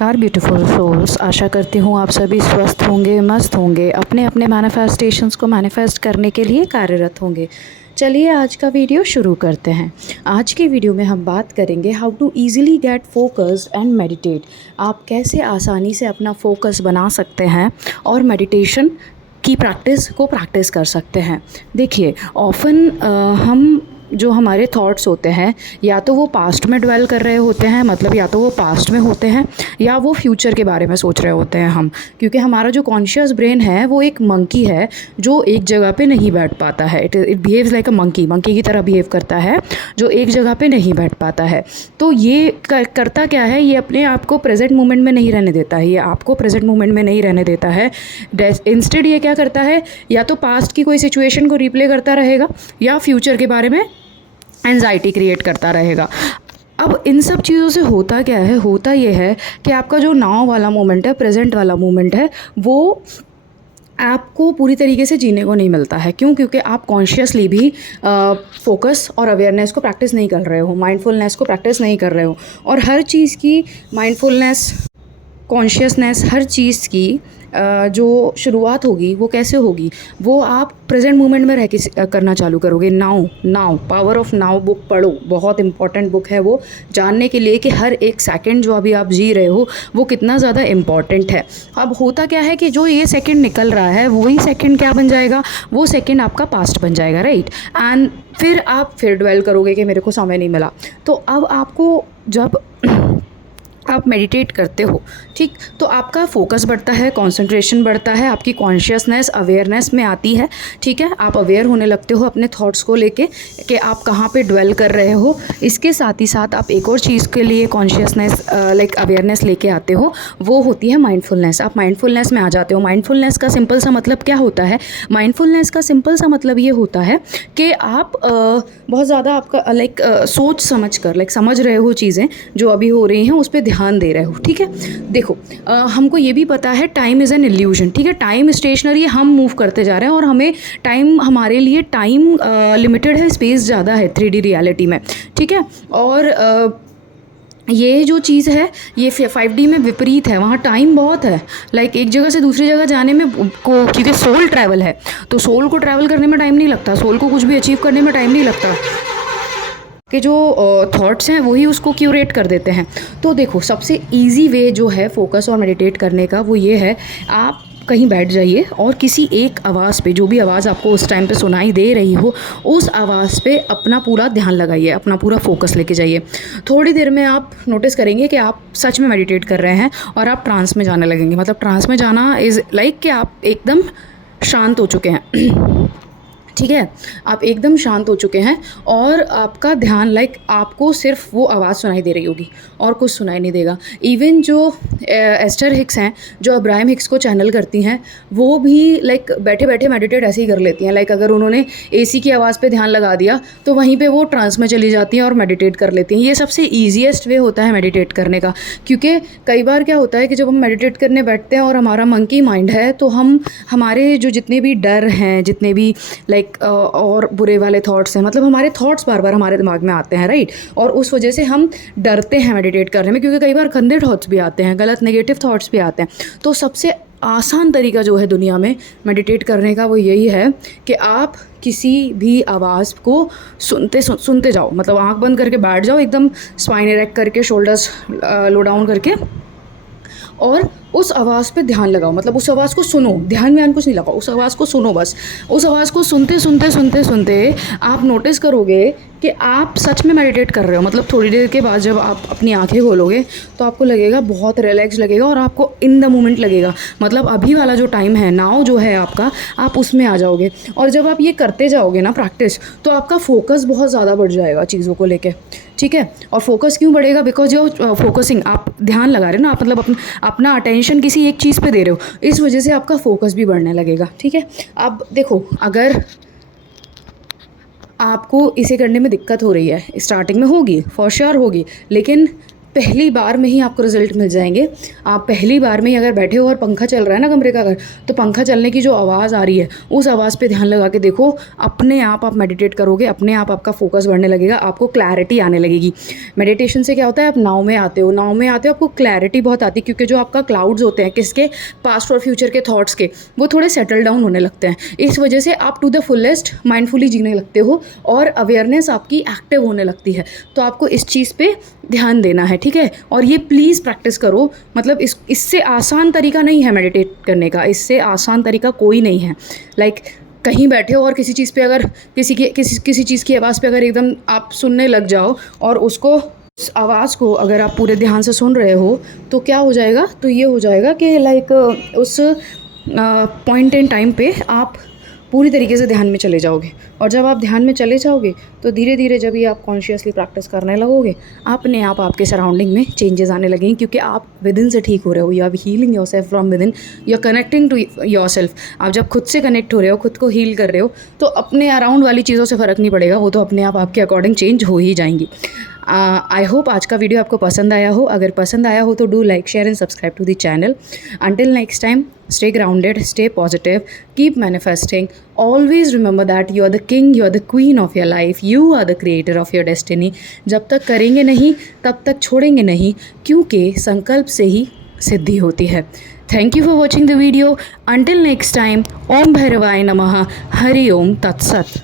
नमस्कार beautiful souls. आशा करती हूँ आप सभी स्वस्थ होंगे, मस्त होंगे, अपने अपने मैनिफेस्टेशंस को मैनिफेस्ट करने के लिए कार्यरत होंगे। चलिए आज का वीडियो शुरू करते हैं। आज की वीडियो में हम बात करेंगे how to easily get focus and meditate. आप कैसे आसानी से अपना फोकस बना सकते हैं और मेडिटेशन की प्रैक्टिस कर सकते हैं। देखिए ऑफ़न हम जो हमारे थॉट्स होते हैं या तो वो पास्ट में ड्वेल कर रहे होते हैं, मतलब या तो वो पास्ट में होते हैं या वो फ्यूचर के बारे में सोच रहे होते हैं हम, क्योंकि हमारा जो कॉन्शियस ब्रेन है वो एक मंकी है जो एक जगह पे नहीं बैठ पाता है। It behaves like a monkey की तरह बिहेव करता है जो एक जगह पे नहीं बैठ पाता है। तो ये करता क्या है, ये अपने आप को प्रेजेंट मोमेंट में नहीं रहने देता है, ये आपको प्रेजेंट मोमेंट में नहीं रहने देता है। इंस्टेड ये क्या करता है, या तो पास्ट की कोई सिचुएशन को रिप्ले करता रहेगा या फ्यूचर के बारे में एंजाइटी क्रिएट करता रहेगा। अब इन सब चीज़ों से होता क्या है, होता ये है कि आपका जो नाउ वाला मोमेंट है, प्रेजेंट वाला मोमेंट है, वो आपको पूरी तरीके से जीने को नहीं मिलता है। क्यों? क्योंकि आप कॉन्शियसली भी फोकस और अवेयरनेस को प्रैक्टिस नहीं कर रहे हो, माइंडफुलनेस को प्रैक्टिस नहीं कर रहे हो। और हर चीज़ की माइंडफुलनेस, कॉन्शियसनेस, हर चीज़ की जो शुरुआत होगी वो कैसे होगी, वो आप प्रेजेंट मोमेंट में रह के करना चालू करोगे। Now power of now book पढ़ो, बहुत इंपॉर्टेंट बुक है वो, जानने के लिए कि हर एक सेकंड जो अभी आप जी रहे हो वो कितना ज़्यादा इम्पॉर्टेंट है। अब होता क्या है कि जो ये सेकंड निकल रहा है वही सेकंड क्या बन जाएगा, वो सेकंड आपका पास्ट बन जाएगा, राइट। एंड फिर आप ड्वेल करोगे कि मेरे को समय नहीं मिला। तो अब आपको जब आप मेडिटेट करते हो, ठीक, तो आपका फोकस बढ़ता है, कंसंट्रेशन बढ़ता है, आपकी कॉन्शियसनेस अवेयरनेस में आती है, ठीक है। आप अवेयर होने लगते हो अपने थॉट्स को लेके कि आप कहाँ पे ड्वेल कर रहे हो। इसके साथ ही साथ आप एक और चीज़ के लिए कॉन्शियसनेस अवेयरनेस लेके आते हो, वो होती है माइंडफुलनेस। आप माइंडफुलनेस में आ जाते हो। माइंडफुलनेस का सिंपल सा मतलब क्या होता है, माइंडफुलनेस का सिंपल सा मतलब ये होता है कि आप बहुत ज़्यादा आपका सोच समझ कर समझ रहे हो चीज़ें जो अभी हो रही हैं, उस पर ध्यान दे रहे हो, ठीक है। देखो हमको ये भी पता है टाइम इज़ एन इल्यूजन, ठीक है। टाइम स्टेशनरी है, हम मूव करते जा रहे हैं और हमें टाइम, हमारे लिए टाइम लिमिटेड है, स्पेस ज़्यादा है 3D रियलिटी में, ठीक है। और ये जो चीज़ है ये 5D में विपरीत है, वहाँ टाइम बहुत है। एक जगह से दूसरी जगह जाने में क्योंकि सोल ट्रैवल है, तो सोल को ट्रैवल करने में टाइम नहीं लगता, सोल को कुछ भी अचीव करने में टाइम नहीं लगता, कि जो थॉट्स हैं वही उसको क्यूरेट कर देते हैं। तो देखो सबसे इजी वे जो है फोकस और मेडिटेट करने का वो ये है, आप कहीं बैठ जाइए और किसी एक आवाज़ पे, जो भी आवाज़ आपको उस टाइम पे सुनाई दे रही हो, उस आवाज़ पे अपना पूरा ध्यान लगाइए, अपना पूरा फोकस लेके जाइए। थोड़ी देर में आप नोटिस करेंगे कि आप सच में मेडिटेट कर रहे हैं और आप ट्रांस में जाने लगेंगे। मतलब ट्रांस में जाना इज़ कि आप एकदम शांत हो चुके हैं, ठीक है। आप एकदम शांत हो चुके हैं और आपका ध्यान आपको सिर्फ वो आवाज़ सुनाई दे रही होगी और कुछ सुनाई नहीं देगा। इवन जो एस्टर हिक्स हैं, जो अब्राहम हिक्स को चैनल करती हैं, वो भी बैठे बैठे मेडिटेट ऐसे ही कर लेती हैं। अगर उन्होंने AC की आवाज़ पे ध्यान लगा दिया तो वहीं पे वो ट्रांस में चली जाती हैं और मेडिटेट कर लेती हैं। ये सबसे ईजीएस्ट वे होता है मेडिटेट करने का, क्योंकि कई बार क्या होता है कि जब हम मेडिटेट करने बैठते हैं और हमारा मंकी माइंड है, तो हमारे जो जितने भी डर हैं, जितने भी और बुरे वाले थॉट्स हैं, मतलब हमारे थॉट्स बार बार हमारे दिमाग में आते हैं, राइट। और उस वजह से हम डरते हैं मेडिटेट करने में, क्योंकि कई बार गंदे थॉट्स भी आते हैं, गलत नेगेटिव थॉट्स भी आते हैं। तो सबसे आसान तरीका जो है दुनिया में मेडिटेट करने का वो यही है कि आप किसी भी आवाज़ को सुनते जाओ। मतलब आंख बंद करके बैठ जाओ, एकदम स्पाइन इरेक्ट करके, शोल्डर्स लो डाउन करके, और उस आवाज़ पे ध्यान लगाओ। मतलब उस आवाज़ को सुनो, ध्यान व्यान कुछ नहीं लगाओ, उस आवाज़ को सुनो बस। उस आवाज़ को सुनते आप नोटिस करोगे कि आप सच में मेडिटेट कर रहे हो। मतलब थोड़ी देर के बाद जब आप अपनी आंखें खोलोगे तो आपको लगेगा बहुत रिलैक्स लगेगा और आपको इन द मोमेंट लगेगा। मतलब अभी वाला जो टाइम है, नाउ जो है आपका, आप उसमें आ जाओगे। और जब आप ये करते जाओगे ना प्रैक्टिस, तो आपका फोकस बहुत ज़्यादा बढ़ जाएगा चीज़ों को लेके, ठीक है। और फोकस क्यों बढ़ेगा? बिकॉज जो फोकसिंग, आप ध्यान लगा रहे हो ना, आप मतलब अपना अटेंशन किसी एक चीज़ पे दे रहे हो, इस वजह से आपका फोकस भी बढ़ने लगेगा, ठीक है। अब देखो, अगर आपको इसे करने में दिक्कत हो रही है, स्टार्टिंग में होगी, फॉर श्योर होगी, लेकिन पहली बार में ही आपको रिजल्ट मिल जाएंगे। आप पहली बार में ही अगर बैठे हो और पंखा चल रहा है ना कमरे का, अगर तो पंखा चलने की जो आवाज़ आ रही है उस आवाज़ पे ध्यान लगा के देखो, अपने आप मेडिटेट करोगे, अपने आप आपका फोकस बढ़ने लगेगा, आपको क्लैरिटी आने लगेगी। मेडिटेशन से क्या होता है, आप नाव में आते हो, आपको क्लैरिटी बहुत आती है, क्योंकि जो आपका क्लाउड्स होते हैं किसके, पास्ट और फ्यूचर के थॉट्स के, वो थोड़े सेटल डाउन होने लगते हैं। इस वजह से आप टू द फुलेस्ट माइंडफुली जीने लगते हो और अवेयरनेस आपकी एक्टिव होने लगती है। तो आपको इस चीज़ पे ध्यान देना है, ठीक है। और ये प्लीज़ प्रैक्टिस करो, मतलब इससे आसान तरीका नहीं है मेडिटेट करने का, इससे आसान तरीका कोई नहीं है। लाइक कहीं बैठे हो और किसी चीज़ पे अगर किसी चीज़ की आवाज़ पे अगर एकदम आप सुनने लग जाओ और उस आवाज़ को अगर आप पूरे ध्यान से सुन रहे हो तो क्या हो जाएगा, तो ये हो जाएगा कि लाइक उस पॉइंट इन टाइम पे आप पूरी तरीके से ध्यान में चले जाओगे। और जब आप ध्यान में चले जाओगे तो धीरे धीरे जब ये आप कॉन्शियसली प्रैक्टिस करने लगोगे, अपने आप आपके सराउंडिंग में चेंजेस आने लगेंगे, क्योंकि आप विद इन से ठीक हो रहे हो। You are healing yourself from within, you are connecting to yourself. आप जब खुद से कनेक्ट हो रहे हो, खुद को हील कर रहे हो, तो अपने अराउंड वाली चीज़ों से फ़र्क नहीं पड़ेगा, वो तो अपने आप आपके अकॉर्डिंग चेंज हो ही जाएंगी। आई होप आज का वीडियो आपको पसंद आया हो। अगर पसंद आया हो तो do like, share and subscribe to the channel. Until next time, stay grounded, stay positive, keep manifesting. Always remember that you are the king, you are the queen of your life, you are the creator of your destiny. जब तक करेंगे नहीं तब तक छोड़ेंगे नहीं, क्योंकि संकल्प से ही सिद्धि होती है। Thank you for watching the video. Until next time, Om Bhairavaaya Namaha, Hari Om Tat Sat.